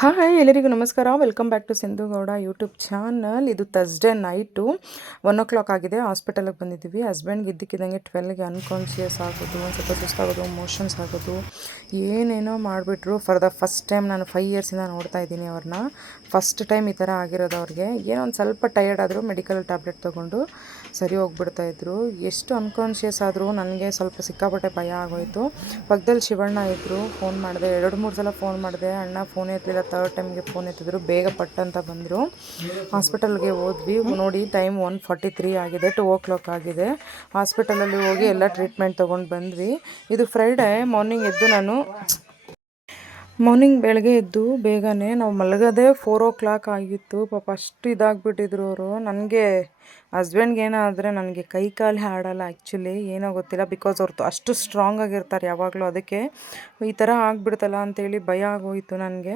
Hi ಎಲ್ಲರಿಗೂ ನಮಸ್ಕಾರ. Welcome back to Sindhu Gowda YouTube channel. ಇದು ಥರ್ಸ್ಡೇ ನೈಟು 1 o'clock ಆಗಿದೆ. ಹಾಸ್ಪಿಟಲಿಗೆ ಬಂದಿದ್ದೀವಿ. ಹಸ್ಬೆಂಡ್ಗೆ ಇದ್ದಕ್ಕಿದ್ದಂಗೆ 12ಗೆ ಅನ್ಕಾನ್ಷಿಯಸ್ ಆಗೋದು, ಒಂದು ಸ್ವಲ್ಪ ಸುಸ್ತಾಗೋದು, ಮೋಷನ್ಸ್ ಆಗೋದು, ಏನೇನೋ ಮಾಡಿಬಿಟ್ರು. ಫಾರ್ ದ ಫಸ್ಟ್ ಟೈಮ್ ನಾನು 5 ಇಯರ್ಸಿಂದ ನೋಡ್ತಾ ಇದ್ದೀನಿ ಅವ್ರನ್ನ. ಫಸ್ಟ್ ಟೈಮ್ ಈ ಥರ ಆಗಿರೋದು ಅವ್ರಿಗೆ. ಏನೋ ಒಂದು ಸ್ವಲ್ಪ ಟಯರ್ಡ್ ಆದರೂ ಮೆಡಿಕಲ್ ಟ್ಯಾಬ್ಲೆಟ್ ತೊಗೊಂಡು ಸರಿ ಹೋಗ್ಬಿಡ್ತಾಯಿದ್ರು. ಎಷ್ಟು ಅನ್ಕಾನ್ಷಿಯಸ್ ಆದರೂ ನನಗೆ ಸ್ವಲ್ಪ ಸಿಕ್ಕಾಪಟ್ಟೆ ಭಯ ಆಗೋಯಿತು. ಪಕ್ಕದಲ್ಲಿ ಶಿವಣ್ಣ ಇದ್ದರು. ಫೋನ್ ಮಾಡಿದೆ, 2-3 ಸಲ ಫೋನ್ ಮಾಡಿದೆ. ಅಣ್ಣ ಫೋನ್ ಎತ್ತಲಿಲ್ಲ. ಥರ್ಡ್ ಟೈಮ್ಗೆ ಫೋನ್ ಎತ್ತಿದ್ರು. ಬೇಗ ಪಟ್ ಅಂತ ಬಂದರು. ಹಾಸ್ಪಿಟಲ್ಗೆ ಹೋದ್ವಿ. ನೋಡಿ ಟೈಮ್ 1:43 ಆಗಿದೆ. 2 o'clock ಆಗಿದೆ. ಹಾಸ್ಪಿಟಲಲ್ಲಿ ಹೋಗಿ ಎಲ್ಲ ಟ್ರೀಟ್ಮೆಂಟ್ ತೊಗೊಂಡು ಬಂದ್ವಿ. ಇದು ಫ್ರೈಡೇ ಮಾರ್ನಿಂಗ್ ಬೆಳಗ್ಗೆ ಎದ್ದು ಬೇಗನೆ ನಾವು ಮಲಗೋದೇ 4 o'clock ಆಗಿತ್ತು. ಪಾಪ ಅಷ್ಟು ಇದಾಗ್ಬಿಟ್ಟಿದ್ರು ಅವರು. ನನಗೆ ಹಸ್ಬೆಂಡ್ಗೆ ಏನಾದರೆ ನನಗೆ ಕೈ ಕಾಲು ಆಡಲ್ಲ ಆ್ಯಕ್ಚುಲಿ, ಏನೋ ಗೊತ್ತಿಲ್ಲ. ಬಿಕಾಸ್ ಅವ್ರು ಅಷ್ಟು ಸ್ಟ್ರಾಂಗ್ ಆಗಿರ್ತಾರೆ ಯಾವಾಗಲೂ. ಅದಕ್ಕೆ ಈ ಥರ ಆಗಿಬಿಡ್ತಲ್ಲ ಅಂತೇಳಿ ಭಯ ಆಗೋಯಿತು ನನಗೆ.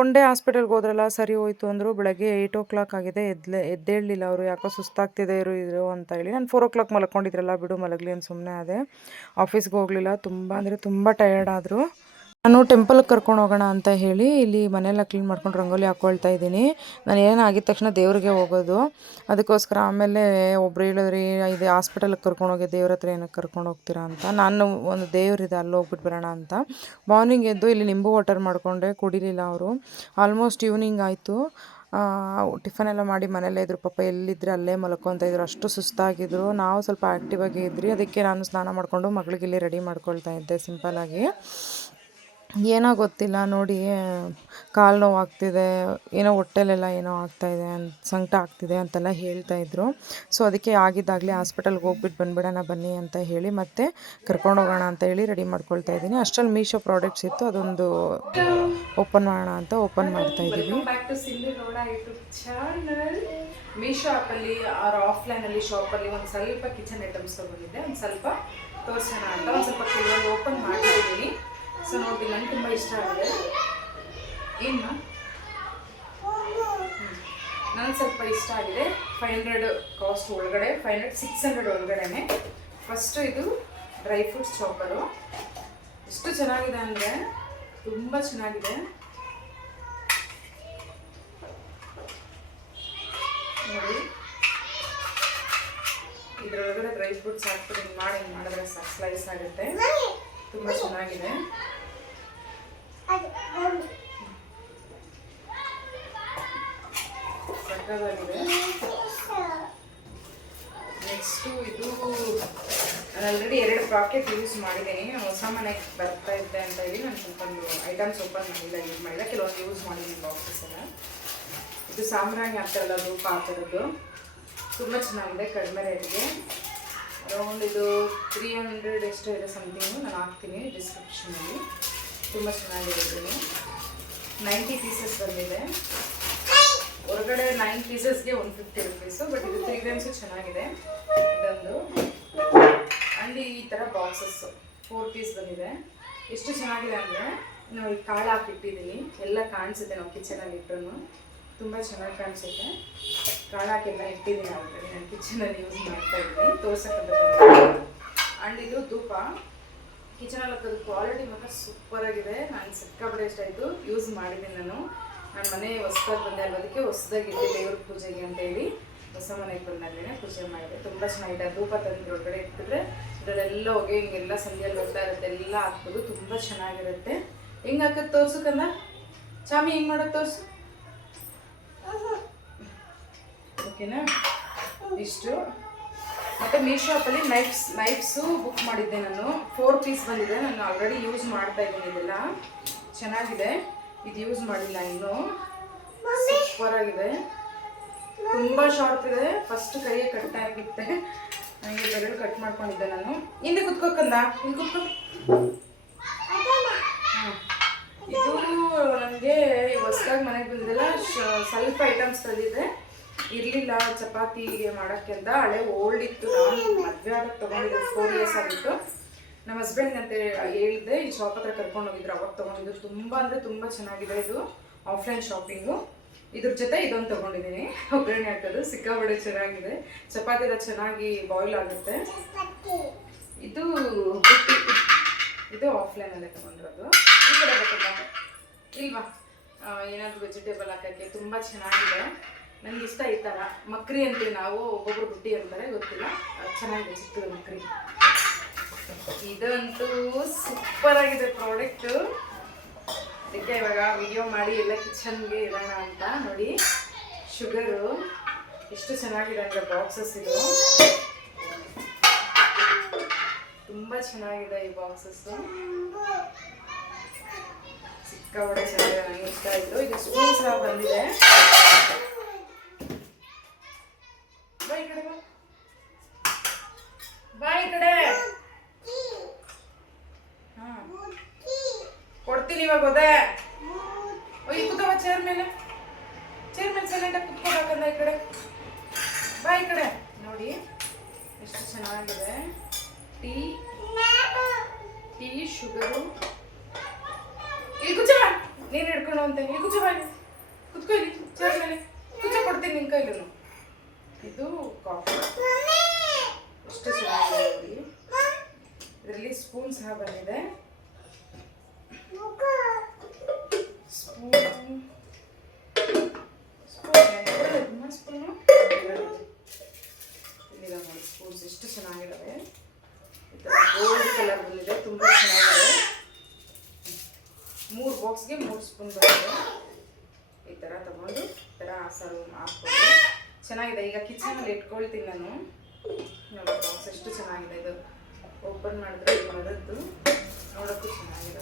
ಒನ್ ಡೇ ಹಾಸ್ಪಿಟಲ್ಗೆ ಹೋದ್ರಲ್ಲ, ಸರಿ ಹೋಯಿತು ಅಂದರು. ಬೆಳಗ್ಗೆ 8 o'clock ಆಗಿದೆ. ಎದ್ದೇಳಲಿಲ್ಲ ಅವರು. ಯಾಕೋ ಸುಸ್ತಾಗ್ತಿದೆ ಇರು ಅಂತ ಹೇಳಿ. ನಾನು 4 o'clock ಮಲ್ಕೊಂಡಿದ್ರಲ್ಲ, ಬಿಡು ಮಲಗಲಿ ಅಂತ ಸುಮ್ಮನೆ ಅದೇ. ಆಫೀಸ್ಗೆ ಹೋಗಲಿಲ್ಲ. ತುಂಬ ಅಂದರೆ ತುಂಬ ಟಯರ್ಡ್ ಆದರು. ನಾನು ಟೆಂಪಲ್ಗೆ ಕರ್ಕೊಂಡು ಹೋಗೋಣ ಅಂತ ಹೇಳಿ ಇಲ್ಲಿ ಮನೆಯೆಲ್ಲ ಕ್ಲೀನ್ ಮಾಡ್ಕೊಂಡು ರಂಗೋಲಿ ಹಾಕ್ಕೊಳ್ತಾ ಇದ್ದೀನಿ. ನಾನು ಏನಾಗಿದ ತಕ್ಷಣ ದೇವ್ರಿಗೆ ಹೋಗೋದು. ಅದಕ್ಕೋಸ್ಕರ ಆಮೇಲೆ ಒಬ್ರು ಹೇಳಿದ್ರಿ, ಇದು ಹಾಸ್ಪಿಟಲ್ಗೆ ಕರ್ಕೊಂಡು ಹೋಗಿ ದೇವ್ರ ಹತ್ರ ಏನಕ್ಕೆ ಕರ್ಕೊಂಡು ಹೋಗ್ತೀರಾ ಅಂತ. ನಾನು ಒಂದು ದೇವ್ರಿದೆ, ಅಲ್ಲಿ ಹೋಗ್ಬಿಟ್ಟು ಬರೋಣ ಅಂತ ಮಾರ್ನಿಂಗ್ ಎದ್ದು ಇಲ್ಲಿ ನಿಂಬು ವಾಟರ್ ಮಾಡಿಕೊಂಡೆ. ಕುಡಿಲಿಲ್ಲ ಅವರು. ಆಲ್ಮೋಸ್ಟ್ ಈವ್ನಿಂಗ್ ಆಯಿತು. ಟಿಫನ್ ಎಲ್ಲ ಮಾಡಿ ಮನೆಯಲ್ಲೇ ಇದ್ರು. ಪಾಪ ಎಲ್ಲಿದ್ದರೆ ಅಲ್ಲೇ ಮಲ್ಕೊತಾ ಇದ್ರು. ಅಷ್ಟು ಸುಸ್ತಾಗಿದ್ರು. ನಾವು ಸ್ವಲ್ಪ ಆ್ಯಕ್ಟಿವ್ ಆಗಿ ಇದ್ರಿ. ಅದಕ್ಕೆ ನಾನು ಸ್ನಾನ ಮಾಡಿಕೊಂಡು ಮಗಳಿಗೆ ಇಲ್ಲಿ ರೆಡಿ ಮಾಡ್ಕೊಳ್ತಾ ಇದ್ದೆ ಸಿಂಪಲ್ಲಾಗಿ. ಏನೋ ಗೊತ್ತಿಲ್ಲ ನೋಡಿ, ಕಾಲು ನೋವು ಆಗ್ತಿದೆ, ಏನೋ ಹೊಟ್ಟೆಲೆಲ್ಲ ಏನೋ ಆಗ್ತಾಯಿದೆ, ಸಂಕಟ ಆಗ್ತಿದೆ ಅಂತೆಲ್ಲ ಹೇಳ್ತಾಯಿದ್ರು. ಸೊ ಅದಕ್ಕೆ ಆಗಿದ್ದಾಗಲೇ ಹಾಸ್ಪಿಟಲ್ಗೆ ಹೋಗ್ಬಿಟ್ಟು ಬಂದುಬಿಡೋಣ ಬನ್ನಿ ಅಂತ ಹೇಳಿ ಮತ್ತೆ ಕರ್ಕೊಂಡು ಹೋಗೋಣ ಅಂತ ಹೇಳಿ ರೆಡಿ ಮಾಡ್ಕೊಳ್ತಾ ಇದ್ದೀನಿ. ಅಷ್ಟರಲ್ಲಿ ಮೀಶೋ ಪ್ರಾಡಕ್ಟ್ಸ್ ಇತ್ತು, ಅದೊಂದು ಓಪನ್ ಮಾಡೋಣ ಅಂತ ಓಪನ್ ಮಾಡ್ತಾ ಇದ್ದೀವಿ. Back to Sindhu Gowda YouTube channel. Meesho ಆ್ಯಪಲ್ಲಿ ಆರ್ ಆಫ್ಲೈನಲ್ಲಿ ಶಾಪಲ್ಲಿ ಒಂದು ಸ್ವಲ್ಪ ಕಿಚನ್ ಐಟಮ್ಸ್ ತೊಗೊಂಡಿದ್ದೆ. ಒಂದು ಸ್ವಲ್ಪ ತೋರಿಸೋಣ ಅಂತ ಒಂದು ಸ್ವಲ್ಪ ಕೆಲವೊಂದು ಓಪನ್ ಮಾಡಿದ್ದೀನಿ. ಸೊ ನೋಡಿ, ನನಗೆ ತುಂಬ ಇಷ್ಟ ಆಗಿದೆ. ಏನು ನನಗೆ ಸ್ವಲ್ಪ ಇಷ್ಟ ಆಗಿದೆ. 500 ಕಾಸ್ಟ್ ಒಳಗಡೆ, 600 ಒಳಗಡೆ. ಫಸ್ಟು ಇದು ಡ್ರೈ ಫ್ರೂಟ್ಸ್ ಚಾಪರು. ಎಷ್ಟು ಚೆನ್ನಾಗಿದೆ ಅಂದರೆ ತುಂಬ ಚೆನ್ನಾಗಿದೆ. ನೋಡಿ, ಇದರೊಳಗಡೆ ಡ್ರೈ ಫ್ರೂಟ್ಸ್ ಹಾಕ್ಬಿಟ್ಟು ಹಿಂಗೆ ಮಾಡಿದ್ರೆ ಸ್ಲೈಸ್ ಆಗುತ್ತೆ. ತುಂಬ ಚೆನ್ನಾಗಿದೆ. ಸಕ್ಕತ್ತಾಗಿದೆ. ನೆಕ್ಸ್ಟು ಇದು ನಾನು ಆಲ್ರೆಡಿ 2 ಪಾಕೆಟ್ ಯೂಸ್ ಮಾಡಿದ್ದೀನಿ. ಹೊಸ ಮನೆಗೆ ಬರ್ತಾ ಇದ್ದೆ ಅಂತ ಹೇಳಿ ನಾನು ಸ್ವಲ್ಪ ಐಟಮ್ಸ್ ಓಪನ್ ಮಾಡಿಲ್ಲ, ಕೆಲವೊಂದು ಯೂಸ್ ಮಾಡಿದ್ದೀನಿ ಬಾಕ್ಸಸ್ ಎಲ್ಲ. ಇದು ಸಾಂಬ್ರಾಣಿ ಆಗ್ತಾರಲ್ಲ, ಧೂಪ ಆ ಥರದ್ದು. ತುಂಬ ಚೆನ್ನಾಗಿದೆ, ಕಡಿಮೆ ರೇಟ್ಗೆ. ಅರೌಂಡ್ ಇದು 300 ಎಷ್ಟೋ ಇದೆ ಸಮಥಿಂಗು. ನಾನು ಹಾಕ್ತೀನಿ ಡಿಸ್ಕ್ರಿಪ್ಷನಲ್ಲಿ. ತುಂಬ ಚೆನ್ನಾಗಿರೋದು. 90 ಪೀಸಸ್ ಬಂದಿದೆ. ಹೊರಗಡೆ 9 ಪೀಸಸ್ಗೆ 150 ರುಪೀಸು. ಬಟ್ ಇದು 3 grams ಚೆನ್ನಾಗಿದೆ. ಇದೊಂದು ಆ್ಯಂಡ್ ಈ ಥರ ಬಾಕ್ಸಸ್ಸು 4 ಪೀಸ್ ಬಂದಿದೆ. ಎಷ್ಟು ಚೆನ್ನಾಗಿದೆ ಅಂದರೆ, ನಾವು ಕಾಳು ಹಾಕಿಟ್ಟಿದ್ದೀನಿ. ಎಲ್ಲ ಕಾಣಿಸುತ್ತೆ ನಾವು ಕಿಚನಲ್ಲಿ ಇಟ್ಟರು. ತುಂಬ ಚೆನ್ನಾಗಿ ಕಾಣಿಸುತ್ತೆ. ಕಾಳು ಹಾಕೆಲ್ಲ ಇಟ್ಟಿದ್ದೀನಿ ಆಲ್ರೆಡಿ. ನಾನು ಕಿಚನಲ್ಲಿ ಯೂಸ್ ಮಾಡ್ತಾ ಇದ್ದೀನಿ, ತೋರ್ಸೋಕ್ಕೆ. ಆ್ಯಂಡ್ ಇದು ಧೂಪ ಕಿಚನಲ್ಲಿ ಹಾಕೋದು ಕ್ವಾಲಿಟಿ ಮಾತ್ರ ಸೂಪರಾಗಿದೆ. ನನಗೆ ಸಿಕ್ಕಾಪಟ್ಟೆ ಇಷ್ಟ ಆಯಿತು. ಯೂಸ್ ಮಾಡಿದ್ದೀನಿ ನಾನು. ನನ್ನ ಮನೆ ಹೊಸ್ದಾಗಿ ಬಂದೆ ಅಲ್ಲ, ಅದಕ್ಕೆ ಹೊಸ್ದಾಗಿದ್ದೆ ದೇವ್ರ ಪೂಜೆಗೆ ಅಂತೇಳಿ ಹೊಸ ಮನೆಗೆ ಬಂದಾಗಲೇ ಪೂಜೆ ಮಾಡಿದೆ. ತುಂಬ ಚೆನ್ನಾಗಿದೆ. ಧೂಪ ತಂದು ಒಳಗಡೆ ಇಟ್ಟಿದ್ರೆ ಇದರಲ್ಲೆಲ್ಲ ಹೋಗಿ ಹಿಂಗೆಲ್ಲ ಸಂಧಿಯಲ್ಲಿ ಬರ್ತಾ ಇರುತ್ತೆ, ಎಲ್ಲ ಹಾಕ್ಬೋದು. ತುಂಬ ಚೆನ್ನಾಗಿರುತ್ತೆ. ಹೆಂಗೆ ಹಾಕೋದು ತೋರ್ಸಕ್ಕಂದ ಚಾಮಿ, ಹೆಂಗೆ ಮಾಡೋದು ತೋರಿಸು. ಓಕೆನಾ? ಇಷ್ಟು. ಮತ್ತು ಮೀಶೋ ಆ್ಯಪಲ್ಲಿ ನೈಫ್ಸು ಬುಕ್ ಮಾಡಿದ್ದೆ ನಾನು. 4 ಪೀಸ್ ಬಂದಿದೆ. ನಾನು ಆಲ್ರೆಡಿ ಯೂಸ್ ಮಾಡ್ತಾ ಇದ್ದೀನಿ. ಇದೆಲ್ಲ ಚೆನ್ನಾಗಿದೆ. ಇದು ಯೂಸ್ ಮಾಡಿಲ್ಲ ಇನ್ನೂ. ಸೂಪರಾಗಿದೆ. ತುಂಬ ಶಾರ್ಪ್ ಇದೆ. ಫಸ್ಟ್ ಕೈಗೆ ಕಟ್ ಆಗಿತ್ತೆ. ನನಗೆ ಬೆರಳು ಕಟ್ ಮಾಡ್ಕೊಂಡಿದ್ದೆ ನಾನು. ಹಿಂದೆ ಕುತ್ಕೋಕಂದ, ಹಿಂಗೆ ಕುತ್ಕೊ. ಇದು ನನಗೆ ಹೊಸ್ದಾಗಿ ಮನೆಗೆ ಬಂದಿದ್ದೆಲ್ಲ ಸ್ವಲ್ಪ ಐಟಮ್ಸ್ ತಂದಿದೆ. ಇರಲಿಲ್ಲ ಚಪಾತಿಗೆ ಮಾಡೋಕ್ಕೆ ಅಂತ. ಹಳೆ ಓಲ್ಡ್ ಇತ್ತು. ನಾನು ಮದುವೆ ಆದಾಗ ತೊಗೊಂಡಿದ್ದು 4 years ಆಗಿತ್ತು. ನಮ್ಮ ಹಸ್ಬೆಂಡ್ಗೆ ಅಂತ ಹೇಳಿದ್ದೆ, ಈ ಶಾಪ್ ಹತ್ರ ಕರ್ಕೊಂಡು ಹೋಗಿದ್ರು. ಅವಾಗ ತೊಗೊಂಡಿದ್ದು. ತುಂಬ ಅಂದರೆ ತುಂಬ ಚೆನ್ನಾಗಿದೆ. ಇದು ಆಫ್ಲೈನ್ ಶಾಪಿಂಗು. ಇದ್ರ ಜೊತೆ ಇದೊಂದು ತೊಗೊಂಡಿದ್ದೀನಿ, ಒಗ್ಗರಣೆ ಹಾಕೋದು. ಸಿಕ್ಕಾಪಟ್ಟೆ ಚೆನ್ನಾಗಿದೆ. ಚಪಾತಿ ಎಲ್ಲ ಚೆನ್ನಾಗಿ ಬಾಯ್ಲ್ ಆಗುತ್ತೆ. ಇದು ಇದು ಆಫ್ಲೈನಲ್ಲೇ ತೊಗೊಂಡಿರೋದು. ಈ ಕಡೆ ಬರ್ತದೆ ಇಲ್ವಾ? ಏನಾದರೂ ವೆಜಿಟೇಬಲ್ ಹಾಕೋಕ್ಕೆ ತುಂಬ ಚೆನ್ನಾಗಿದೆ. ನನಗೆ ಇಷ್ಟ ಈ ಥರ ಮಕ್ರಿ ಅಂತೀವಿ ನಾವು, ಒಬ್ಬೊಬ್ರು ಬುಟ್ಟಿ ಅಂತಾರೆ ಗೊತ್ತಿಲ್ಲ. ಚೆನ್ನಾಗಿದೆ ಚಿಕ್ಕದು ಮಕ್ರಿ. ಇದಂತೂ ಸೂಪರ್ ಆಗಿದೆ ಪ್ರಾಡಕ್ಟು. ಅದಕ್ಕೆ ಇವಾಗ ವಿಡಿಯೋ ಮಾಡಿ ಎಲ್ಲ ಕಿಚನ್ಗೆ ಇಡೋಣ ಅಂತ. ನೋಡಿ ಶುಗರು ಎಷ್ಟು ಚೆನ್ನಾಗಿದೆ ಅಂದರೆ ಬಾಕ್ಸಸ್. ಇದು ತುಂಬ ಚೆನ್ನಾಗಿದೆ ಈ ಬಾಕ್ಸಸ್ಸು, ಸಿಕ್ಕಾಪಟ್ಟೆ ಚೆನ್ನಾಗಿದೆ. ನನಗೆ ಇಷ್ಟ ಆಯಿತು. ಇದು ಸ್ಪೂನ್ ಸಹ ಬಂದಿದೆ. ಬಾಯ್ ಕಡೆ ಬಾಯ್ ಕಡೆ. ಹಾಂ ಕೊಡ್ತೀನಿ ಇವಾಗ. ಹೋದೆ ಈ ಕೂತವ ಚೇರ್ ಮೇಲೆ ಸೈಲೆಂಟಾಗಿ ಕುತ್ಕೋಬೇಕಂದ. ಈ ಕಡೆ ಬಾ, ಈ ಕಡೆ. ನೋಡಿ ಎಷ್ಟು ಚೆನ್ನಾಗಿದೆ. Tea sugar. ಇಲ್ಲಿ ಕುಚ್ಚ ಬಾ, ನೀನು ಹಿಡ್ಕೊಂಡು ಅಂತ. ಇಲ್ಲಿ ಕುಚ್ಚ ಬಾ, ಕುತ್ಕೊ ಇಲ್ಲಿ ಚೇರ್ ಮೇಲೆ. ಕುಚ್ಚ ಕೊಡ್ತೀನಿ ನಿನ್ನ ಕೈಲೂ. ಇದು ಕಾಫಿ ಎಷ್ಟು ಚೆನ್ನಾಗಿದೆ ನೋಡಿ. ಇದರಲ್ಲಿ ಸ್ಪೂನ್ ಸಹ ಬಂದಿದೆ. ಇಲ್ಲಿದೆ ನೋಡಿ ಸ್ಪೂನ್ಸ್ ಎಷ್ಟು ಚೆನ್ನಾಗಿದ್ದಾವೆ. ಈ ಥರ ಗೋಲ್ಡ್ ಕಲರ್ ಬಂದಿದೆ, ತುಂಬ ಚೆನ್ನಾಗಿದೆ. 3 ಬಾಕ್ಸ್ಗೆ 3 ಸ್ಪೂನ್ ಬಂದಿದೆ. ಈ ಥರ ತಗೊಂಡು ಈ ಥರ ಸರ್ವ್ ಹಾಕ್ಬೋದು. ಚೆನ್ನಾಗಿದೆ. ಈಗ ಕಿಚನಲ್ಲಿ ಇಟ್ಕೊಳ್ತೀನಿ ನಾನು. ನೋಡಿ ಬಾಕ್ಸ್ ಎಷ್ಟು ಚೆನ್ನಾಗಿದೆ. ಇದು ಓಪನ್ ಮಾಡಿದ್ರೆ ಮರದ್ದು ನೋಡೋಕ್ಕೂ ಚೆನ್ನಾಗಿದೆ.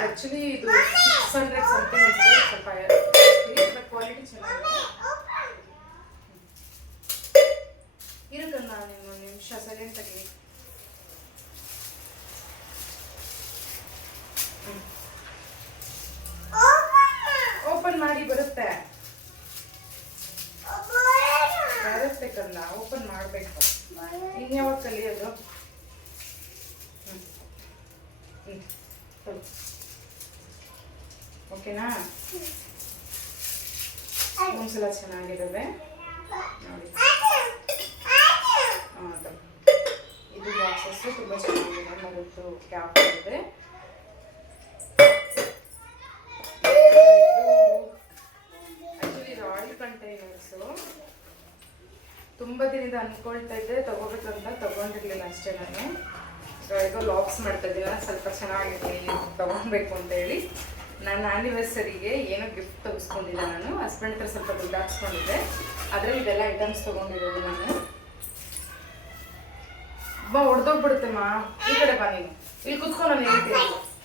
ಆ್ಯಕ್ಚುಲಿ ಇದು 600 ಸಮಥಿಂಗ್ ಅನ್ಸುತ್ತೆ. ಸ್ವಲ್ಪ ಕ್ವಾಲಿಟಿ ಚೆನ್ನಾಗಿದೆ. ಇರುತ್ತಲ್ಲ ನೀವು ಒಂದು ನಿಮಿಷ ಸೈಲೆಂಟಾಗಿ. ಓಪನ್ ಮಾಡಿ ಬರುತ್ತೆ ಕಂದ. ಓಪನ್ ಮಾಡಬೇಕು. ಇನ್ನು ಯಾವಾಗ ಕಲಿಯೋದು? ಓಕೆನಾ? ಒಂದ್ಸಲ ಚೆನ್ನಾಗಿದ್ದಾವೆ ನೋಡಿ. ಇದು ಬಾಕ್ಸಸ್ ತುಂಬ ಚೆನ್ನಾಗಿದೆ. ಮರದ್ದು ಕ್ಯಾಪ್ ಇದೆ. ಆ್ಯಕ್ಚುಲಿ ಇದು ಆಯಿಲ್ ಕಂಟೈನರ್ಸು. ತುಂಬ ದಿನದ ಅಂದ್ಕೊಳ್ತಾ ಇದ್ದೆ ತಗೋಬೇಕಂತ, ತಗೊಂಡಿರ್ಲಿಲ್ಲ ಅಷ್ಟೇ. ನಾನು ಈಗ ಲಾಕ್ಸ್ ಮಾಡ್ತಾ ಇದ್ದೀವಲ್ಲ, ಸ್ವಲ್ಪ ಚೆನ್ನಾಗಿದೆ ತಗೊಳ್ಬೇಕು ಅಂತೇಳಿ. ನನ್ನ ಆ್ಯನಿವರ್ಸರಿಗೆ ಏನೋ ಗಿಫ್ಟ್ ತೆಗೆಸ್ಕೊಂಡಿದ್ದೆ ನಾನು. ಹಸ್ಬೆಂಡ್ ಹತ್ರ ಸ್ವಲ್ಪ ದುಡ್ಡು ಹಾಕ್ಸ್ಕೊಂಡಿದ್ದೆ. ಅದರಲ್ಲಿ ಇದೆಲ್ಲ ಐಟಮ್ಸ್ ತೊಗೊಂಡಿರೋದು ನಾನು. ಬಾ, ಹೊಡೆದೋಗ್ಬಿಡುತ್ತೆಮ್ಮ. ಈ ಕಡೆ ಬಾ ನೀನು. ಇಲ್ಲಿ ಕುತ್ಕೊ, ನಾನು ಹೇಳ್ತೀನಿ.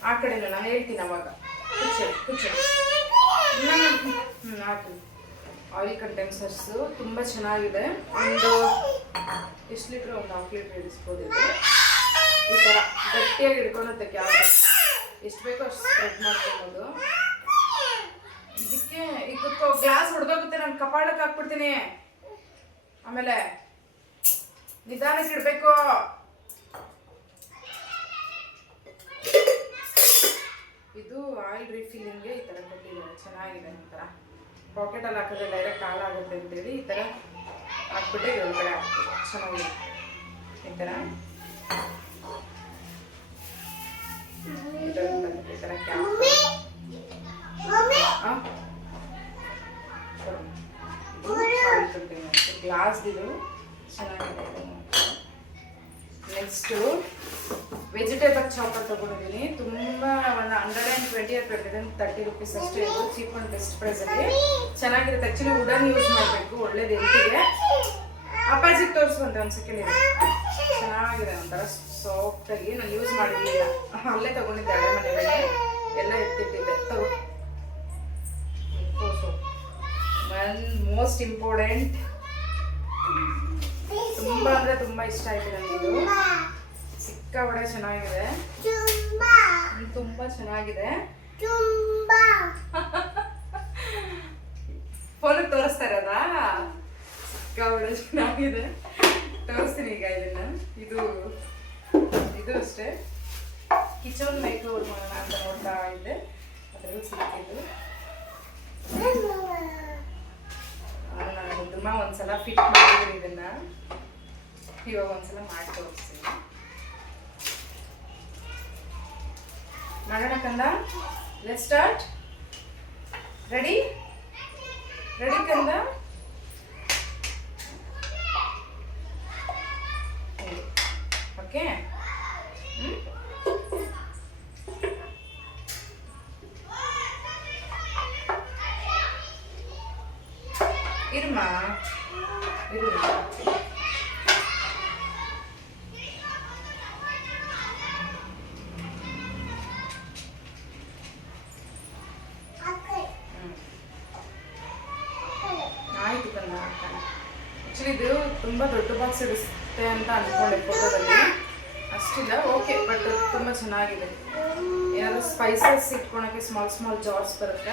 ಆ ಕಡೆನೂ ನಾನು ಹೇಳ್ತೀನಿ ಅವಾಗ. ಕುಚ್ಚೆ ಹಾಕಿ. ಆಯಿಲ್ ಕಂಟೈನರ್ಸು ತುಂಬ ಚೆನ್ನಾಗಿದೆ. ಒಂದು ಎಷ್ಟು ಲೀಟ್ರ್? ಒಂದು 1/2 ಲೀಟ್ರ್ ಇಡಿಸ್ಬೋದು. ಇದು ಈ ಥರ ಗಟ್ಟಿಯಾಗಿ ಹಿಡ್ಕೊಳುತ್ತೆ ಕ್ಯಾಪ್. ಎಷ್ಟು ಬೇಕೋ ಅಷ್ಟು ಸ್ಪ್ರೆಡ್ ಮಾಡ್ಕೊಬೋದು. ಇದಕ್ಕೆ ಈಗ ಕುತ್ಕೋ. ಗ್ಲಾಸ್ ಹೊಡೆದೋಗುತ್ತೆ. ನಾನು ಕಪಾಳಕ್ಕೆ ಹಾಕ್ಬಿಡ್ತೀನಿ. ಆಮೇಲೆ ನಿಧಾನಕ್ಕೆ ಇಡಬೇಕು. ಇದು ಆಯಿಲ್ ರೀಫಿಲ್ಲಿಂಗ್ಗೆ ಈ ಥರ ಕೊಟ್ಟಿದ್ದಾರೆ. ಚೆನ್ನಾಗಿದೆ. ಒಂಥರ ಪಾಕೆಟಲ್ಲಿ ಹಾಕಿದ್ರೆ ಡೈರೆಕ್ಟ್ ಹಾಳಾಗುತ್ತೆ ಅಂತೇಳಿ ಈ ಥರ ಹಾಕ್ಬಿಟ್ಟು ಒಳಗಡೆ ಹಾಕ್ತೀವಿ. ಚೆನ್ನಾಗಿದೆ. ಈ ಥರ ಈ ಥರ ಕ್ಯಾಪ್ ಗ್ಲಾಸ್ದಿದು ಚೆನ್ನಾಗಿದೆ. ನೆಕ್ಸ್ಟು ವೆಜಿಟೇಬಲ್ ಚಾಪರ್ ತೊಗೊಂಡಿದ್ದೀನಿ. ತುಂಬ ಒಂದು 120 or 130 rupees ಅಷ್ಟೇ. ಇದು ಚೀಪ್ ಆ್ಯಂಡ್ ಬೆಸ್ಟ್ ಪ್ರೈಸಲ್ಲಿ ಚೆನ್ನಾಗಿರುತ್ತೆ. ಆ್ಯಕ್ಚುಲಿ ವುಡನ್ ಯೂಸ್ ಮಾಡಬೇಕು, ಒಳ್ಳೇದು ಹೆಲ್ತಿಗೆ. ಅಪ್ಪಾಜಿಗೆ ತೋರಿಸುವಂತೆ ಒಂದು ಸೆಕೆಂಡ್. ಇದೆ ಚೆನ್ನಾಗಿದೆ. ಒಂಥರ ಸಾಫ್ಟಾಗಿ. ನಾನು ಯೂಸ್ ಮಾಡಿರಲಿಲ್ಲ, ಅಲ್ಲೇ ತೊಗೊಂಡಿದ್ದೆ. ಹಳೆ ಮನೆಯಲ್ಲಿ ಎಲ್ಲ ಎತ್ತಿಟ್ಟಿದ್ದೆ. ತಗೋ. ಒನ್ ಮೋಸ್ಟ್ ಇಂಪಾರ್ಟೆಂಟ್, ತುಂಬ ಅಂದರೆ ತುಂಬ ಇಷ್ಟ ಆಯಿತು ನನಗಿದು. ಸಿಕ್ಕಾಪಟ್ಟೆ ಚೆನ್ನಾಗಿದೆ. ತುಂಬ ಚೆನ್ನಾಗಿದೆ. ಫೋನಿಗೆ ತೋರಿಸ್ತಾ ಇರೋದಾ? ಸಿಕ್ಕಾಪಟ್ಟೆ ಚೆನ್ನಾಗಿದೆ. ತೋರಿಸ್ತೀನಿ ಈಗ ಇದನ್ನು. ಇದು ಅಷ್ಟೇ ಕಿಚನ್ ಮೇಕ್ ಓವರ್ ಮಾಡೋಣ ಅಂತ ನೋಡ್ತಾ ಇದ್ದೆ. ಅದರಲ್ಲೂ ಸಿಕ್ಕಿದ್ದು. ನಾನು ತುಂಬ ಒಂದ್ಸಲ ಫಿಟ್ ಮಾಡಿದ್ದೀನಿ ಇದನ್ನು. ಇವಾಗ ಒಂದ್ಸಲ ಮಾಡಿ ತೋರಿಸ್ತೀನಿ. ಮಾಡೋಣ ಕಂದ. Let's start. ರೆಡಿ ರೆಡಿ ಕಂದ. ಓಕೆ ಇರಮ್ಮ ಇರು. ಆಯ್ತು ಕಣ್ಣ. ಆ್ಯಕ್ಚುಲಿ ಇದು ತುಂಬ ದೊಡ್ಡ ಬಾಕ್ಸ್ ಇಡಿಸುತ್ತೆ ಅಂತ ಅಂದ್ಕೊಂಡೆ ಫೋಟೋದಲ್ಲಿ, ಅಷ್ಟಿಲ್ಲ. ಓಕೆ, ಬಟ್ ತುಂಬ ಚೆನ್ನಾಗಿದೆ. ಏನಾದರೂ ಸ್ಪೈಸಸ್ ಇಟ್ಕೊಳಕ್ಕೆ ಸ್ಮಾಲ್ ಜಾರ್ಸ್ ಬರುತ್ತೆ,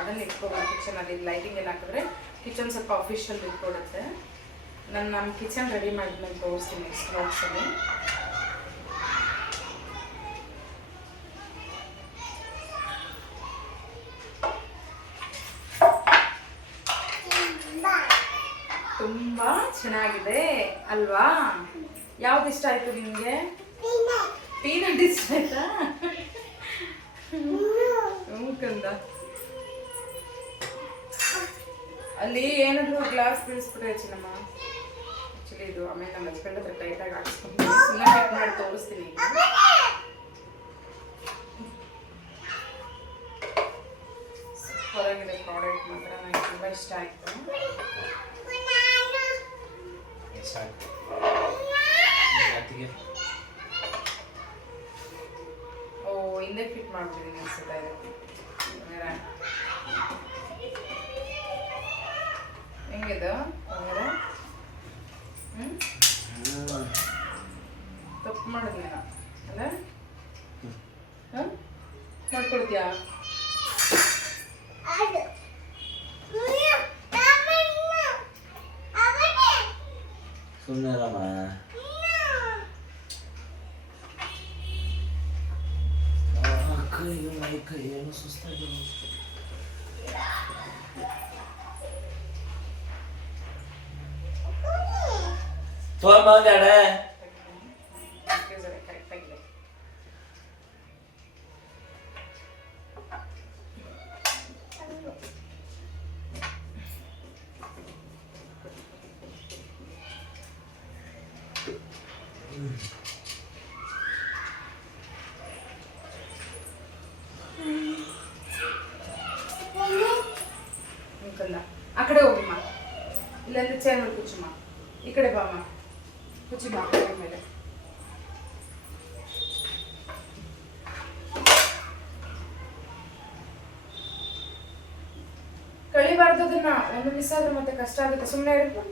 ಅದನ್ನು ಇಟ್ಕೋಬೋದು ಕಿಚನಲ್ಲಿ. ಲೈಟಿಂಗ್ ಎಲ್ಲ ಹಾಕಿದ್ರೆ ಕಿಚನ್ ಸ್ವಲ್ಪ ಅಫಿಷಿಯಲ್ ಇಟ್ಕೊಡುತ್ತೆ. ನಾನು ನಮ್ಮ ಕಿಚನ್ ರೆಡಿ ಮಾಡಿ ನಾನು ತೋರಿಸ್ತೀನಿ ನೆಕ್ಸ್ಟ್ ಬಾಕ್ಸಲ್ಲಿ. ತುಂಬ ಚೆನ್ನಾಗಿದೆ ಅಲ್ವಾ? ಯಾವ್ದು ಇಷ್ಟ ಆಯ್ತು ನಿಮಗೆ? ಪೀನಟ್ ಇಷ್ಟ ಆಯ್ತಾ? ಕಂದ ಅಲ್ಲಿ ಏನಾದರೂ ಗ್ಲಾಸ್ ಬೀಳಿಸ್ಬಿಟ್ರೆ ಚಿನ್ನಮ್ಮ. ಆ್ಯಕ್ಚುಲಿ ಇದು ಆಮೇಲೆ ನಮ್ಮ ಹಸ್ಬೆಂಡ್ ಹತ್ರ ಟೈಟಾಗಿ ಹಾಕ್ಸ್ಕೊಂಡು ಸುಮ್ಮನೆ ಕಟ್ ಮಾಡಿ ತೋರಿಸ್ತೀನಿ. ಸೂಪರಾಗಿದೆ ಪ್ರಾಡಕ್ಟ್ ಮಾತ್ರ, ನನಗೆ ತುಂಬ ಇಷ್ಟ ಆಯಿತು. ಓ, ಹಿಂದೆ ಫಿಟ್ ಮಾಡ್ಬಿಟ್ಟಿದ್ದೀನಿ ಅನ್ಸುತ್ತೆ ಇದಕ್ಕೆ. ಹೆಂಗಿದೆ ಹಂಗಾರೆ? ತಪ್ಪು ಮಾಡಿದ್ನ ಅಲ್ಲ? ಮಾಡ್ಕೊಡ್ತೀಯಾ? ಸುಮ್ಮನೆರಮ್ಮ. ಕೈ ಏನು ಸುಸ್ತಾಗಿ ತೊಗೊಂಬಂದಾಡೆ. ಆ ಕಡೆ ಹೋಗಿಮ್ಮ, ಇಲ್ಲಾಂದ್ರೆ ಚೇರ್ ಮೇಲೆ ಕೂಚಮ್ಮ. ಈ ಕಡೆ ಬಾಮ್ಮ, ಕುಚಿ ಬಾ ಮೇಲೆ. ಕಳಿಬಾರ್ದು ಅದನ್ನ, ಒಂದು ಮಿಸ್ ಆದ್ರೆ ಮತ್ತೆ ಕಷ್ಟ ಆಗುತ್ತೆ. ಸುಮ್ಮನೆ ಇರು.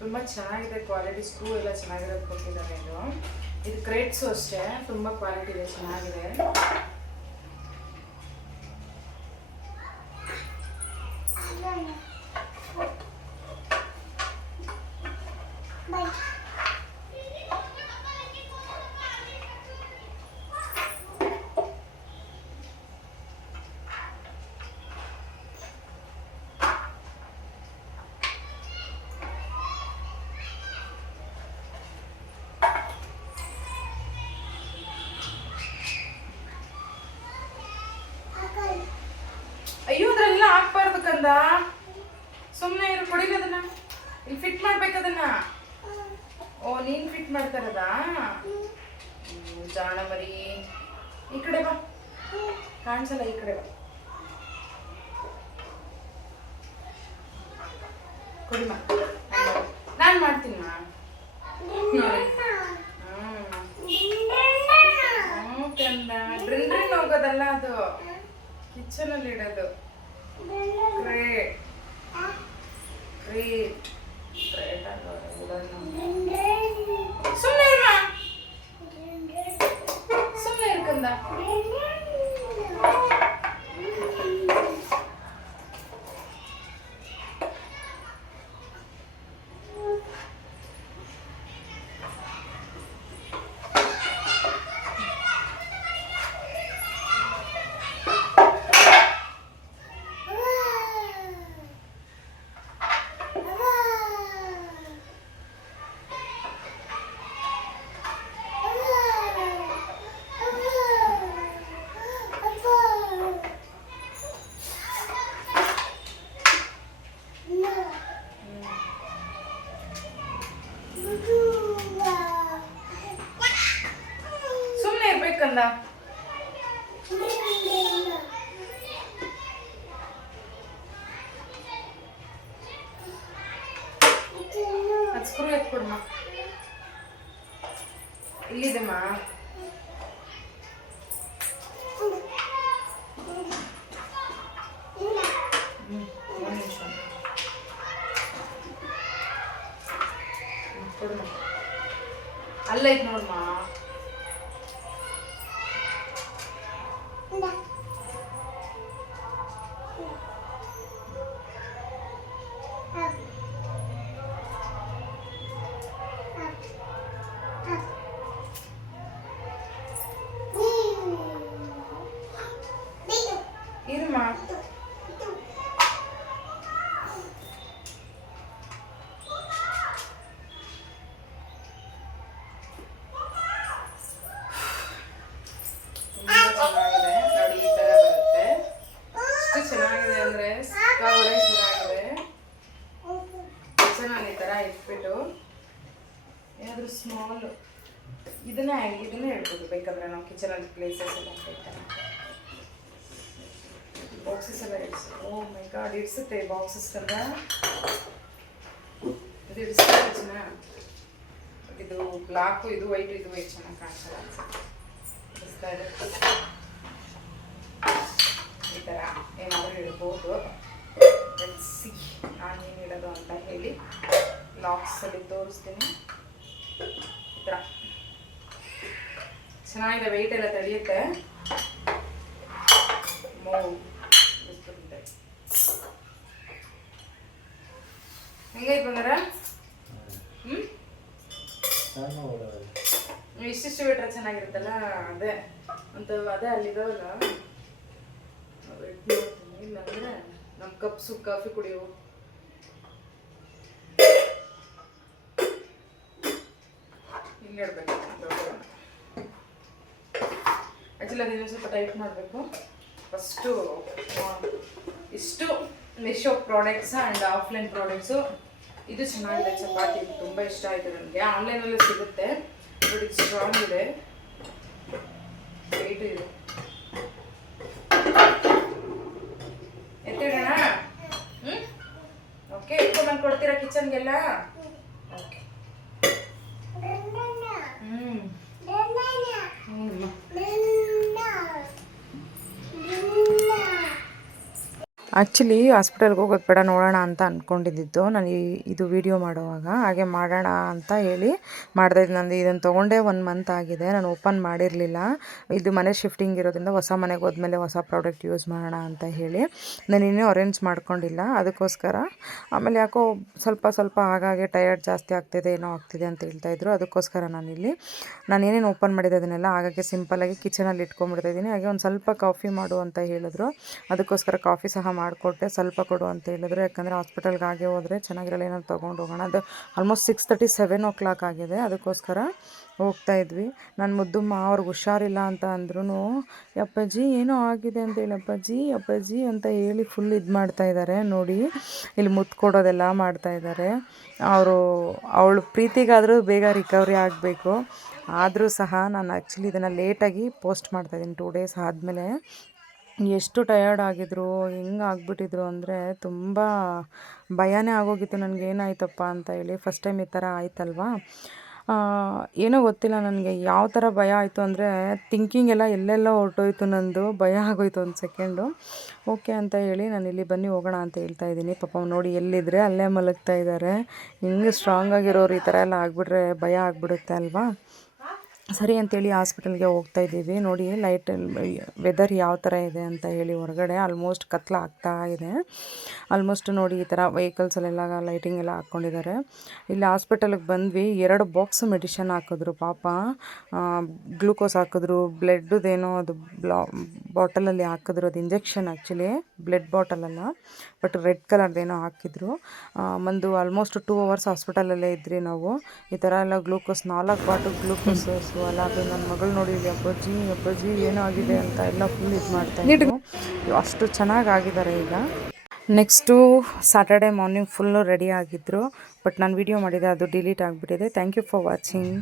ತುಂಬ ಚೆನ್ನಾಗಿದೆ ಕ್ವಾಲಿಟಿ. ಸ್ಕ್ರೂ ಎಲ್ಲ ಚೆನ್ನಾಗಿರೋದು ಕೊಟ್ಟಿದ್ದಾರೆ. ಇದು ಕ್ರೇಟ್ಸು ಅಷ್ಟೇ, ತುಂಬ ಕ್ವಾಲಿಟಿ ಇದೆ, ಚೆನ್ನಾಗಿದೆ. ಅಯ್ಯೋ, ಅದ್ರೆಲ್ಲ ಹಾಕ್ಬಾರ್ದು ಕಂದ. ಸುಮ್ಮನೆ ಇರು, ಕೊಡಿಲ್ಲ ಅದನ್ನ. ಇಲ್ಲಿ ಫಿಟ್ ಮಾಡ್ಬೇಕದನ್ನ. ಓ, ನೀನ್ ಫಿಟ್ ಮಾಡ್ತಾರದಾ? ಜಾಣ ಮರಿ. ಈ ಕಡೆ ಬಾ, ಕಾಣಿಸಲ್ಲ. ಈ ಕಡೆ ಬಾ, ಕೊಡಿಮ್ಮ. ನಾನು ಮಾಡ್ತೀನಿ ಮಾ. ಕಂದ ಡ್ರಿಲ್ ಹೋಗೋದಲ್ಲ, ಅದು ಕಿಚನಲ್ಲಿ ಇಡೋದು. ಗ್ರೇಟ್ ಗ್ರೇಟ್ ಗ್ರೇಟ್ ಸುಮ್ಮನೆ ಇರ, ಸುಮ್ಮನೆ ಇರ್ಕಂದ. ಸ್ಕ್ರೂ ಎತ್ಕೊಡಮ್ಮ. ಇಲ್ಲಿದೆಮ್ಮ. ಒಂದು ನಿಮಿಷ ಕೊಡಮ್ಮ. ಅಲ್ಲೈತೆ ನೋಡಮ್ಮ. ಇರಮ್ಮ. ನೋಡಿ ಈ ತರ ಬರುತ್ತೆ. ಎಷ್ಟು ಚೆನ್ನಾಗಿದೆ ಅಂದ್ರೆ ಸಿಕ್ಕಾಪಟ್ಟೆ ಚೆನ್ನಾಗಿದೆ. ನಾನು ಈ ತರ ಇಟ್ಬಿಟ್ಟು ಏನಾದರೂ ಸ್ಮಾಲ್ ಇದನ್ನೇ ಹೇಳ್ಬೋದು ಬೇಕಾದ್ರೆ ನಾವು ಕಿಚನಲ್ಲಿ ಪ್ಲೇಸಸ್ ಎಲ್ಲ ಬಾಕ್ಸಸ್ ಎಲ್ಲ ಇಡ್ಸು. ಓ ಮೈ ಗಾಡ್, ಇಡ್ಸುತ್ತೆ ಬಾಕ್ಸಸ್ ಎಲ್ಲ. ಇದು ಇಡಿಸ್ತಾ ಚೆನ್ನಾಗಿ. ಇದು ಬ್ಲಾಕು, ಇದು ವೈಟ್, ಇದು ವೈಟ್ ಚೆನ್ನಾಗಿ ಕಾಣಿಸಲ್ಲ ಅನ್ಸುತ್ತೆ. ಇಡಿಸ್ತಾ ಇರುತ್ತೆ ಈ ಥರ ಏನಾದರೂ ಇಡ್ಬೋದು. ಸಿ ನಾನೇನು ಇಡೋದು ಅಂತ ಹೇಳಿ ಲಾಕ್ಸಲ್ಲಿ ತೋರಿಸ್ತೀನಿ. ಈ ಥರ ಚೆನ್ನಾಗಿದೆ, ವೆಯ್ಟ್ ಎಲ್ಲ ತಡೆಯುತ್ತೆ. ಹೆಂಗೈತೆ ಬಂಗಾರ? ಇಷ್ಟಿಷ್ಟು ಬಿಟ್ರೆ ಚೆನ್ನಾಗಿರುತ್ತಲ್ಲ. ಅದೇ ಅದೇ ಅಲ್ಲಿದಾವಲ್ಲ, ಇಲ್ಲ ಅಂದರೆ ನಮ್ಮ ಕಪ್ಸು ಕಾಫಿ ಕುಡಿಯೋ ಇಲ್ಲಿ ಇಡಬೇಕು. ಆ್ಯಕ್ಚುಲಿ ಅದೇನೋ ಸ್ವಲ್ಪ ಟೈಟ್ ಮಾಡಬೇಕು. ಫಸ್ಟು ಇಷ್ಟು ಮೆಶೋ ಪ್ರಾಡಕ್ಟ್ಸ್ ಆ್ಯಂಡ್ ಆಫ್ಲೈನ್ ಪ್ರಾಡಕ್ಟ್ಸು. ಇದು ಚೆನ್ನಾಗಿದೆ ಚಪಾತಿ, ಇದು ತುಂಬ ಇಷ್ಟ ಆಯಿತು ನನಗೆ. ಆನ್ಲೈನಲ್ಲೂ ಸಿಗುತ್ತೆ, ಬಟ್ ಇದು ಸ್ಟ್ರಾಂಗ್ ಇದೆ, ವೆಯ್ಟ್ ಇದೆ. ಎತ್ತಿಡೋಣ? ಓಕೆ, ಇಟ್ಕೊಂಡು ಕೊಡ್ತೀರಾ ಕಿಚನ್ಗೆಲ್ಲ? ಓಕೆ. ಆ್ಯಕ್ಚುಲಿ ಹಾಸ್ಪಿಟಲ್ಗೆ ಹೋಗೋದು ಬೇಡ, ನೋಡೋಣ ಅಂತ ಅಂದ್ಕೊಂಡಿದ್ದು ನಾನು ಇದು ವಿಡಿಯೋ ಮಾಡುವಾಗ. ಹಾಗೆ ಮಾಡೋಣ ಅಂತ ಹೇಳಿ ಮಾಡ್ತಾಯಿದ್ದು. ನಂದು ಇದನ್ನು ತೊಗೊಂಡೇ 1 ಮಂತ್ ಆಗಿದೆ, ನಾನು ಓಪನ್ ಮಾಡಿರಲಿಲ್ಲ. ಇದು ಮನೆ ಶಿಫ್ಟಿಂಗ್ ಇರೋದ್ರಿಂದ ಹೊಸ ಮನೆಗೆ ಹೋದ್ಮೇಲೆ ಹೊಸ ಪ್ರಾಡಕ್ಟ್ ಯೂಸ್ ಮಾಡೋಣ ಅಂತ ಹೇಳಿ ನಾನು ಇನ್ನೂ ಅರೇಂಜ್ ಮಾಡ್ಕೊಂಡಿಲ್ಲ, ಅದಕ್ಕೋಸ್ಕರ. ಆಮೇಲೆ ಯಾಕೋ ಸ್ವಲ್ಪ ಹಾಗಾಗಿ ಟಯರ್ಡ್ ಜಾಸ್ತಿ ಆಗ್ತಿದೆ, ಏನೋ ಆಗ್ತಿದೆ ಅಂತ ಹೇಳ್ತಾಯಿದ್ರು. ಅದಕ್ಕೋಸ್ಕರ ನಾನು ಏನೇನು ಓಪನ್ ಮಾಡಿದೆ ಅದನ್ನೆಲ್ಲ ಹಾಗಾಗಿ ಸಿಂಪಲ್ಲಾಗಿ ಕಿಚನಲ್ಲಿ ಇಟ್ಕೊಂಡ್ಬಿಡ್ತಾಯಿದ್ದೀನಿ. ಹಾಗೆ ಒಂದು ಸ್ವಲ್ಪ ಕಾಫಿ ಮಾಡು ಅಂತ ಹೇಳಿದ್ರು, ಅದಕ್ಕೋಸ್ಕರ ಕಾಫಿ ಸಹ ಮಾಡಿಕೊಟ್ಟೆ. ಸ್ವಲ್ಪ ಕೊಡು ಅಂತ ಹೇಳಿದ್ರು, ಯಾಕಂದರೆ ಹಾಸ್ಪಿಟಲ್ಗೆ ಹಾಗೆ ಹೋದರೆ ಚೆನ್ನಾಗಿರಲ್ಲ, ಏನಾದ್ರು ತೊಗೊಂಡು ಹೋಗೋಣ. ಅದು ಆಲ್ಮೋಸ್ಟ್ 6:30 7 o'clock ಆಗಿದೆ, ಅದಕ್ಕೋಸ್ಕರ ಹೋಗ್ತಾಯಿದ್ವಿ. ನನ್ನ ಮುದ್ದುಮ್ಮ ಅವ್ರಿಗೆ ಹುಷಾರಿಲ್ಲ ಅಂತ ಅಂದ್ರೂ ಅಪ್ಪಾಜಿ ಏನೋ ಆಗಿದೆ ಅಂತೇಳಿ ಅಪ್ಪಾಜಿ ಅಂತ ಹೇಳಿ ಫುಲ್ ಇದು ಮಾಡ್ತಾಯಿದ್ದಾರೆ. ನೋಡಿ ಇಲ್ಲಿ ಮುತ್ತು ಕೊಡೋದೆಲ್ಲ ಮಾಡ್ತಾಯಿದ್ದಾರೆ. ಅವಳು ಪ್ರೀತಿಗಾದರೂ ಬೇಗ ರಿಕವರಿ ಆಗಬೇಕು. ಆದರೂ ಸಹ ನಾನು ಆ್ಯಕ್ಚುಲಿ ಇದನ್ನು ಲೇಟಾಗಿ ಪೋಸ್ಟ್ ಮಾಡ್ತಾಯಿದ್ದೀನಿ. 2 days ಆದಮೇಲೆ ಎಷ್ಟು ಟಯರ್ಡ್ ಆಗಿದ್ರು, ಹೆಂಗೆ ಆಗ್ಬಿಟ್ಟಿದ್ರು ಅಂದರೆ ತುಂಬ ಭಯನೇ ಆಗೋಗಿತ್ತು ನನಗೆ, ಏನಾಯ್ತಪ್ಪ ಅಂತ ಹೇಳಿ. ಫಸ್ಟ್ ಟೈಮ್ ಈ ಥರ ಆಯ್ತಲ್ವಾ, ಏನೋ ಗೊತ್ತಿಲ್ಲ ನನಗೆ ಯಾವ ಥರ ಭಯ ಆಯಿತು ಅಂದರೆ ಥಿಂಕಿಂಗ್ ಎಲ್ಲ ಎಲ್ಲೆಲ್ಲ ಹೊರಟೋಯ್ತು, ನಂದು ಭಯ ಆಗೋಯ್ತು 1 ಸೆಕೆಂಡು. ಓಕೆ ಅಂತ ಹೇಳಿ ನಾನು ಇಲ್ಲಿ ಬನ್ನಿ ಹೋಗೋಣ ಅಂತ ಹೇಳ್ತಾ ಇದ್ದೀನಿ. ಪಾಪ ನೋಡಿ ಎಲ್ಲಿದ್ದರೆ ಅಲ್ಲೇ ಮಲಗ್ತಾ ಇದ್ದಾರೆ. ಹಿಂಗೆ ಸ್ಟ್ರಾಂಗ್ ಆಗಿರೋರು ಈ ಥರ ಎಲ್ಲ ಆಗಿಬಿಟ್ರೆ ಭಯ ಆಗಿಬಿಡುತ್ತೆ ಅಲ್ವಾ. ಸರಿ ಅಂತೇಳಿ ಹಾಸ್ಪಿಟಲ್ಗೆ ಹೋಗ್ತಾ ಇದ್ದೀವಿ. ನೋಡಿ ವೆದರ್ ಯಾವ ಥರ ಇದೆ ಅಂತ ಹೇಳಿ. ಹೊರಗಡೆ ಆಲ್ಮೋಸ್ಟ್ ಕತ್ಲ ಆಗ್ತಾ ಇದೆ. ಆಲ್ಮೋಸ್ಟ್ ನೋಡಿ ಈ ಥರ ವೆಹಿಕಲ್ಸಲ್ಲೆಲ್ಲ ಲೈಟಿಂಗ್ ಎಲ್ಲ ಹಾಕ್ಕೊಂಡಿದ್ದಾರೆ. ಇಲ್ಲಿ ಹಾಸ್ಪಿಟಲ್ಗೆ ಬಂದ್ವಿ, 2 ಬಾಕ್ಸ್ ಮೆಡಿಷನ್ ಹಾಕಿದ್ರು ಪಾಪ. ಗ್ಲೂಕೋಸ್ ಹಾಕಿದ್ರು, ಬ್ಲಡ್ದೇನೋ ಅದು ಬಾಟಲಲ್ಲಿ ಹಾಕಿದ್ರು. ಅದು ಇಂಜೆಕ್ಷನ್ ಆ್ಯಕ್ಚುಲಿ, ಬ್ಲಡ್ ಬಾಟಲಲ್ಲ, ಬಟ್ ರೆಡ್ ಕಲರ್ದೇನೋ ಹಾಕಿದ್ರು. ಒಂದು ಆಲ್ಮೋಸ್ಟ್ 2 hours ಹಾಸ್ಪಿಟಲಲ್ಲೇ ಇದ್ರಿ ನಾವು. ಈ ಥರ ಎಲ್ಲ ಗ್ಲೂಕೋಸ್ 4 ಬಾಟಲ್ ಗ್ಲೂಕೋಸ್ ಅಲ್ಲ. ಅದು ನನ್ನ ಮಗಳು ನೋಡಿ ಇಲ್ಲಿ ಅಪ್ಪಾಜಿ ಏನೋ ಆಗಿದೆ ಅಂತ ಎಲ್ಲ ಫುಲ್ ಇದು ಮಾಡ್ತಾಯಿದ್ರು. ಅಷ್ಟು ಚೆನ್ನಾಗಿ ಆಗಿದ್ದಾರೆ ಈಗ. Next Saturday morning full ready ಆಗಿದ್ದರು, ಬಟ್ ನಾನು ವಿಡಿಯೋ ಮಾಡಿದೆ, ಅದು ಡಿಲೀಟ್ ಆಗಿಬಿಟ್ಟಿದೆ. Thank you for watching.